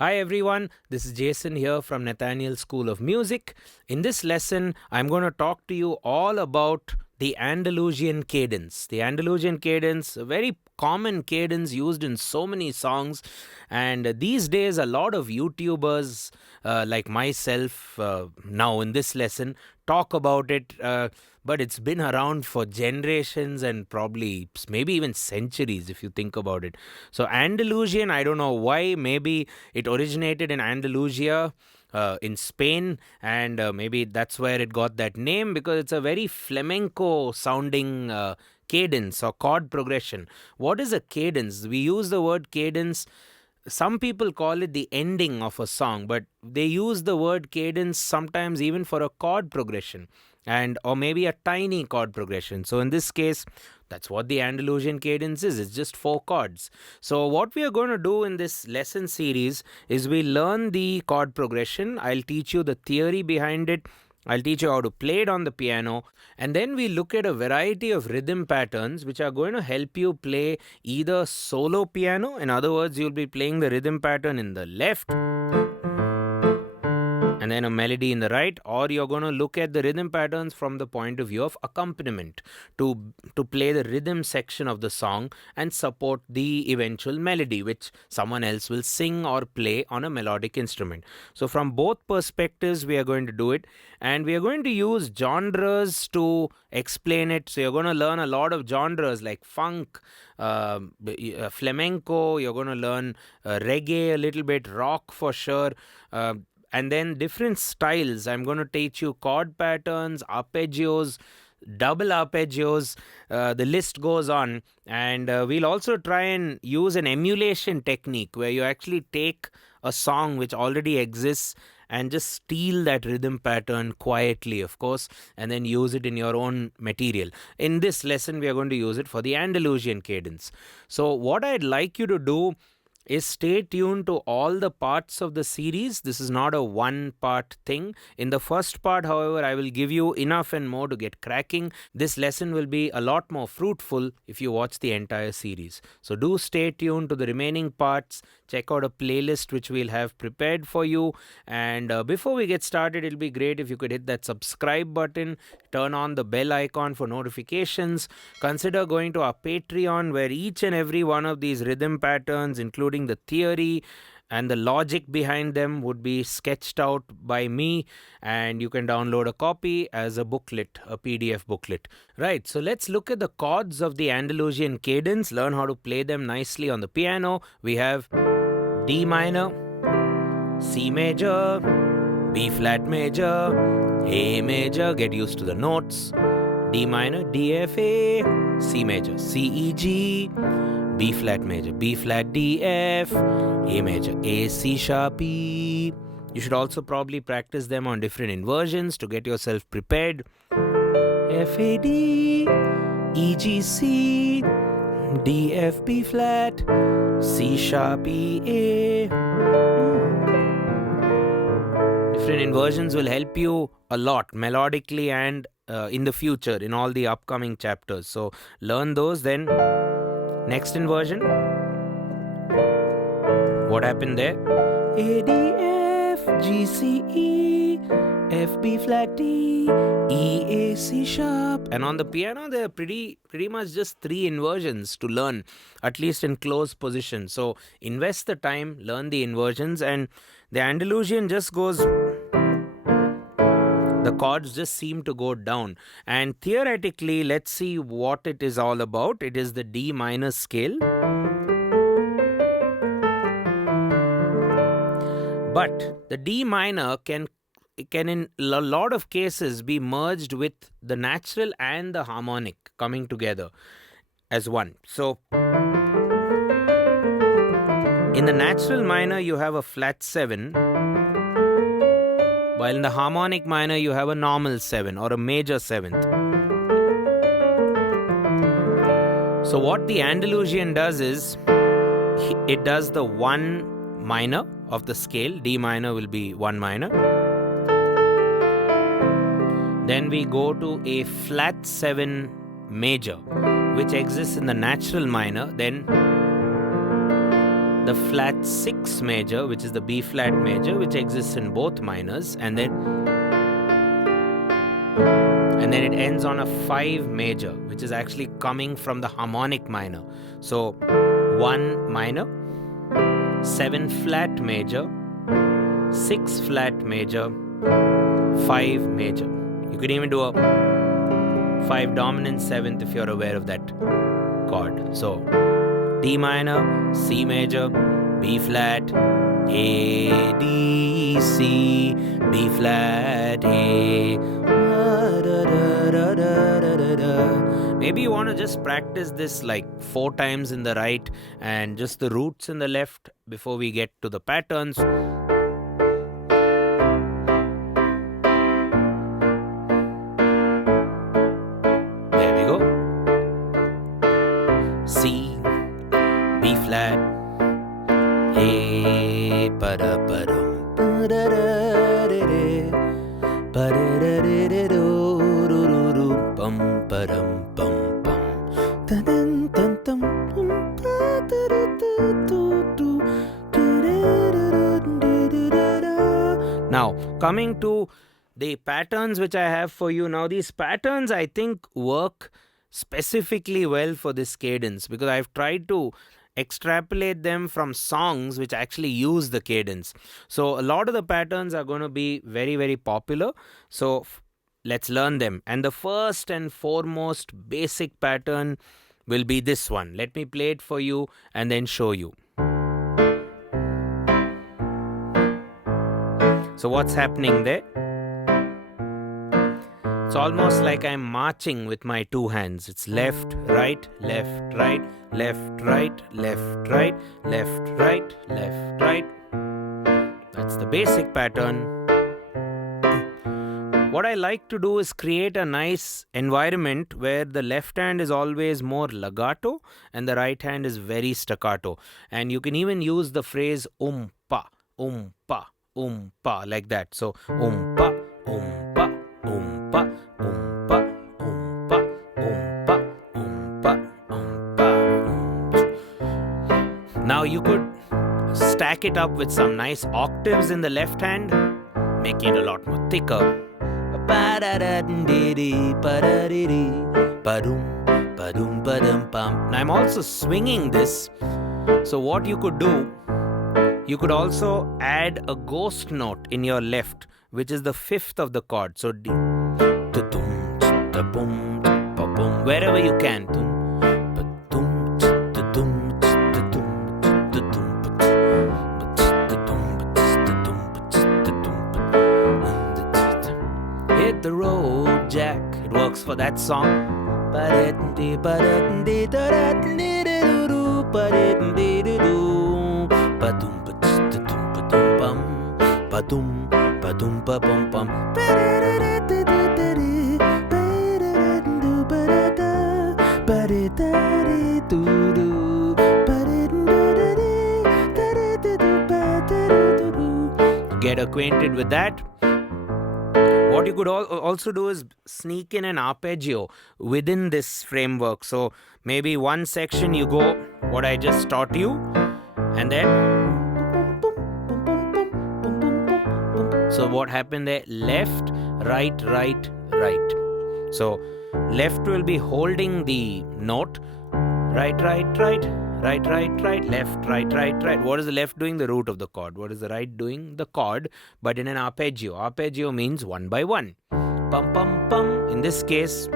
Hi everyone, this is Jason here from Nathaniel School of Music. In this lesson, I'm going to talk to you all about the Andalusian Cadence. The Andalusian Cadence, a very common cadence used in so many songs, and these days a lot of YouTubers like myself now in this lesson talk about it, but it's been around for generations and probably maybe even centuries if you think about it. So Andalusian, I don't know why, maybe it originated in Andalusia in Spain, and maybe that's where it got that name because it's a very flamenco sounding cadence or chord progression. What is a cadence? We use the word cadence. Some people call it the ending of a song, but they use the word cadence sometimes even for a chord progression and or maybe a tiny chord progression. So in this case, that's what the Andalusian cadence is. It's just 4 chords. So what we are going to do in this lesson series is we learn the chord progression. I'll teach you the theory behind it. I'll teach you how to play it on the piano, and then we look at a variety of rhythm patterns which are going to help you play either solo piano. In other words, you'll be playing the rhythm pattern in the left and then a melody in the right, or you're going to look at the rhythm patterns from the point of view of accompaniment to play the rhythm section of the song and support the eventual melody which someone else will sing or play on a melodic instrument. So from both perspectives we are going to do it, and we are going to use genres to explain it. So you're going to learn a lot of genres like funk, flamenco, you're going to learn reggae a little bit, rock for sure, and then different styles. I'm going to teach you chord patterns, arpeggios, double arpeggios, the list goes on. And we'll also try and use an emulation technique where you actually take a song which already exists and just steal that rhythm pattern quietly, of course, and then use it in your own material. In this lesson, we are going to use it for the Andalusian cadence. So what I'd like you to do is stay tuned to all the parts of the series. This is not a one-part thing. In the first part, however, I will give you enough and more to get cracking. This lesson will be a lot more fruitful if you watch the entire series. So do stay tuned to the remaining parts. Check out a playlist which we'll have prepared for you. And before we get started, it'll be great if you could hit that subscribe button, turn on the bell icon for notifications. Consider going to our Patreon, where each and every one of these rhythm patterns, including the theory and the logic behind them, would be sketched out by me, and you can download a copy as a booklet, a PDF booklet. Right, so let's look at the chords of the Andalusian cadence, learn how to play them nicely on the piano. We have D minor, C major, B flat major, A major, get used to the notes, D minor, D F A, C major, C E G, B flat major, B flat D F, A major, A C sharp E. You should also probably practice them on different inversions to get yourself prepared. F A D, E G C, D F B flat, C sharp E A. Different inversions will help you a lot melodically and in the future in all the upcoming chapters. So learn those. Then next inversion. What happened there? A D F G C E F B flat D E A C sharp. And on the piano there are pretty much just 3 inversions to learn, at least in close position. So invest the time, learn the inversions, and the Andalusian just goes, the chords just seem to go down. And theoretically, let's see what it is all about. It is the D minor scale. But the D minor can in a lot of cases be merged with the natural and the harmonic coming together as one. So in the natural minor you have a flat 7, while in the harmonic minor you have a normal 7 or a major 7th. So what the Andalusian does is, it does the 1 minor of the scale. D minor will be 1 minor. Then we go to a flat 7 major, which exists in the natural minor. Then the flat 6 major, which is the B flat major, which exists in both minors, and then it ends on a 5 major, which is actually coming from the harmonic minor. So 1 minor, 7 flat major, 6 flat major, 5 major. You could even do a 5 dominant 7th if you're aware of that chord. So D minor, C major, B flat, A, D, C, B flat, A. Maybe you want to just practice this like 4 times in the right and just the roots in the left before we get to the patterns. There we go. C, B flat, A, ba-da, ba-dum, ba-da-da-da-da, ba-da-da-da-da-do, bum, ba-dum, bum, bum, da-dum, bum, ba-da-da-da-da-do. Now, coming to the patterns which I have for you now, these patterns I think work specifically well for this cadence because I've tried to extrapolate them from songs which actually use the cadence. So a lot of the patterns are going to be very, very popular. So let's learn them. And the first and foremost basic pattern will be this one. Let me play it for you and then show you. So what's happening there? It's almost like I'm marching with my 2 hands. It's left, right, left, right, left, right, left, right, left, right, left, right. That's the basic pattern. What I like to do is create a nice environment where the left hand is always more legato and the right hand is very staccato. And you can even use the phrase pa, pa, pa, like that. So pa, pa, pa, pa, pa, pa, pa. Now you could stack it up with some nice octaves in the left hand, making it a lot more thicker. Now I'm also swinging this. So what you could do, you could also add a ghost note in your left, which is the 5th of the chord. So D, wherever you can. Hit the road, Jack. It works for that song. Get acquainted with that. What you could also do is sneak in an arpeggio within this framework. So maybe one section you go what I just taught you, and then so what happened there? Left, right, right, right. So left will be holding the note. Right, right, right, right, right, right, left, right, right, right. What is the left doing? The root of the chord. What is the right doing? The chord, but in an arpeggio. Arpeggio means 1 by 1. Pum, pum, pum. In this case,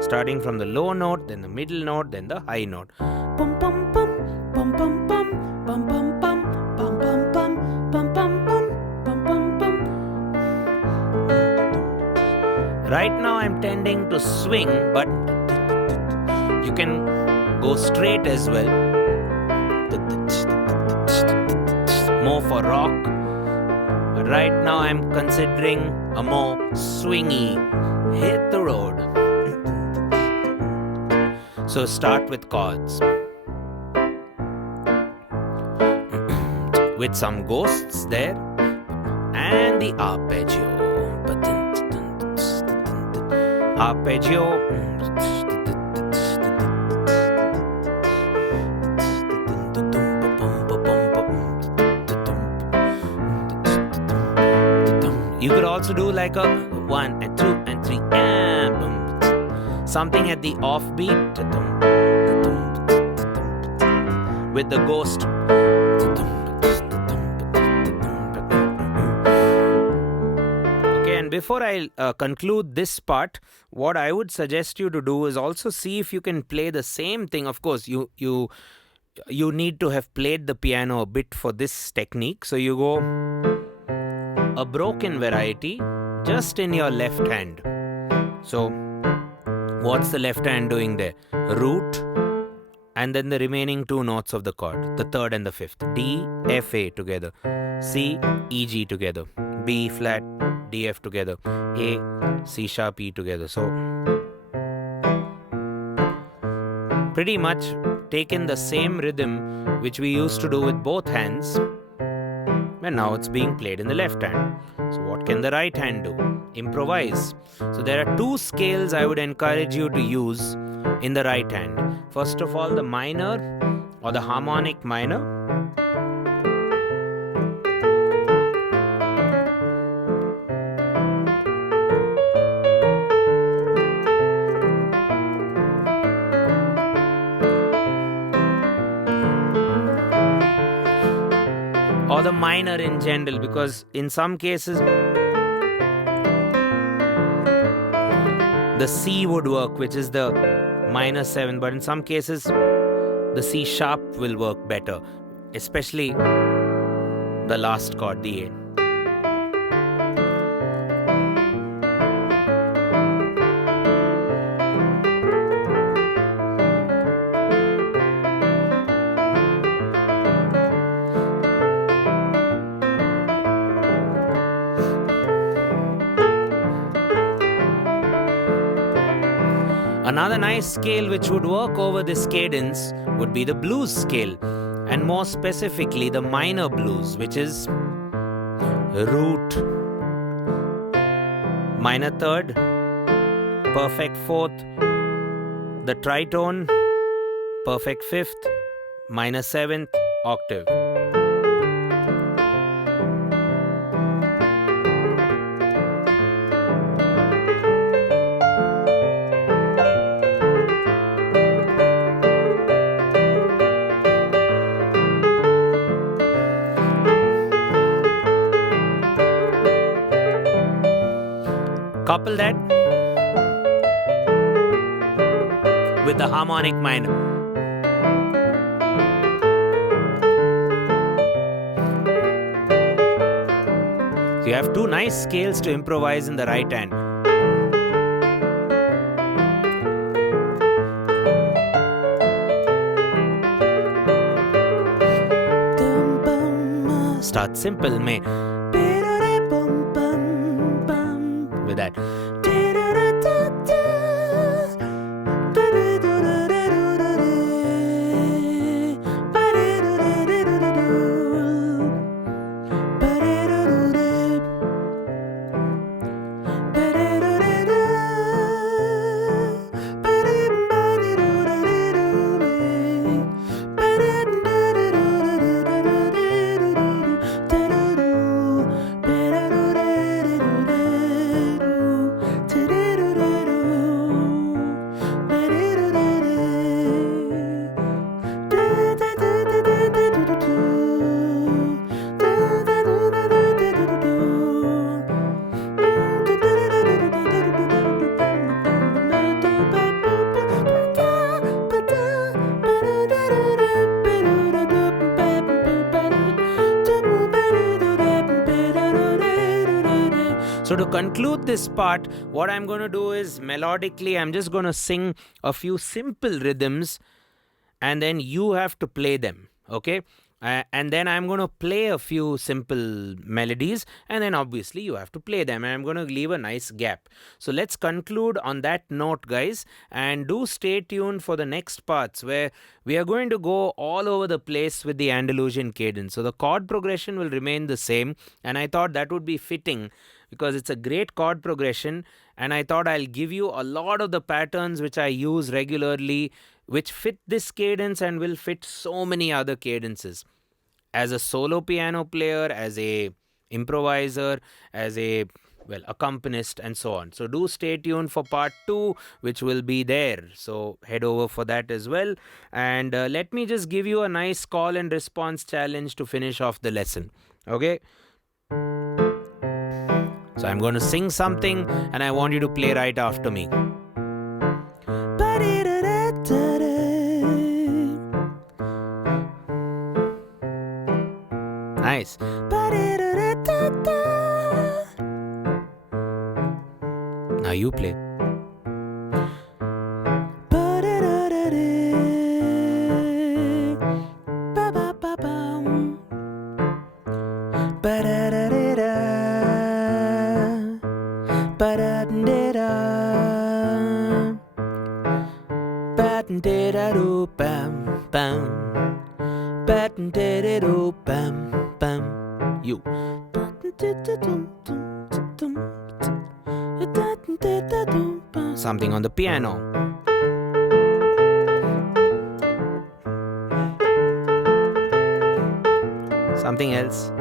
starting from the low note, then the middle note, then the high note. Pum, pum, pum, pum, pum, pum, pum, pum, pum, pum, pum, pum, pum, pum, pum, pum, pum, pum. Right now I'm tending to swing, but you can go straight as well. More for rock. But right now I'm considering a more swingy hit the road. So start with chords. With some ghosts there. And the arpeggio. Arpeggio. also do like a 1 and 2 and 3 and boom. Something at the offbeat with the ghost. Okay, and before I conclude this part, what I would suggest you to do is also see if you can play the same thing. Of course, you need to have played the piano a bit for this technique. So you go a broken variety just in your left hand. So what's the left hand doing there? Root and then the remaining two notes of the chord, the third and the fifth. D, F, A together. C, E, G together. B flat, D, F together. A, C sharp, E together. So pretty much taken the same rhythm which we used to do with both hands, and now it's being played in the left hand. So what can the right hand do? Improvise. So there are two scales I would encourage you to use in the right hand. First of all, the minor or the harmonic minor. Or the minor in general, because in some cases the C would work, which is the minor 7, but in some cases the C sharp will work better, especially the last chord, the A. Another nice scale which would work over this cadence would be the blues scale, and more specifically the minor blues, which is root, minor third, perfect fourth, the tritone, perfect fifth, minor seventh, octave. Couple that with the harmonic minor. So you have two nice scales to improvise in the right hand. Start simple में with that. So to conclude this part, what I'm going to do is melodically, I'm just going to sing a few simple rhythms and then you have to play them, okay? And then I'm going to play a few simple melodies and then obviously you have to play them, and I'm going to leave a nice gap. So let's conclude on that note, guys, and do stay tuned for the next parts where we are going to go all over the place with the Andalusian cadence. So the chord progression will remain the same, and I thought that would be fitting because it's a great chord progression, and I thought I'll give you a lot of the patterns which I use regularly which fit this cadence and will fit so many other cadences. As a solo piano player, as a improviser, as a well, accompanist and so on. So do stay tuned for part 2, which will be there. So head over for that as well. And let me just give you a nice call and response challenge to finish off the lesson. Okay? So I'm going to sing something and I want you to play right after me. Nice. Now you play. You. Something on the piano. Something else.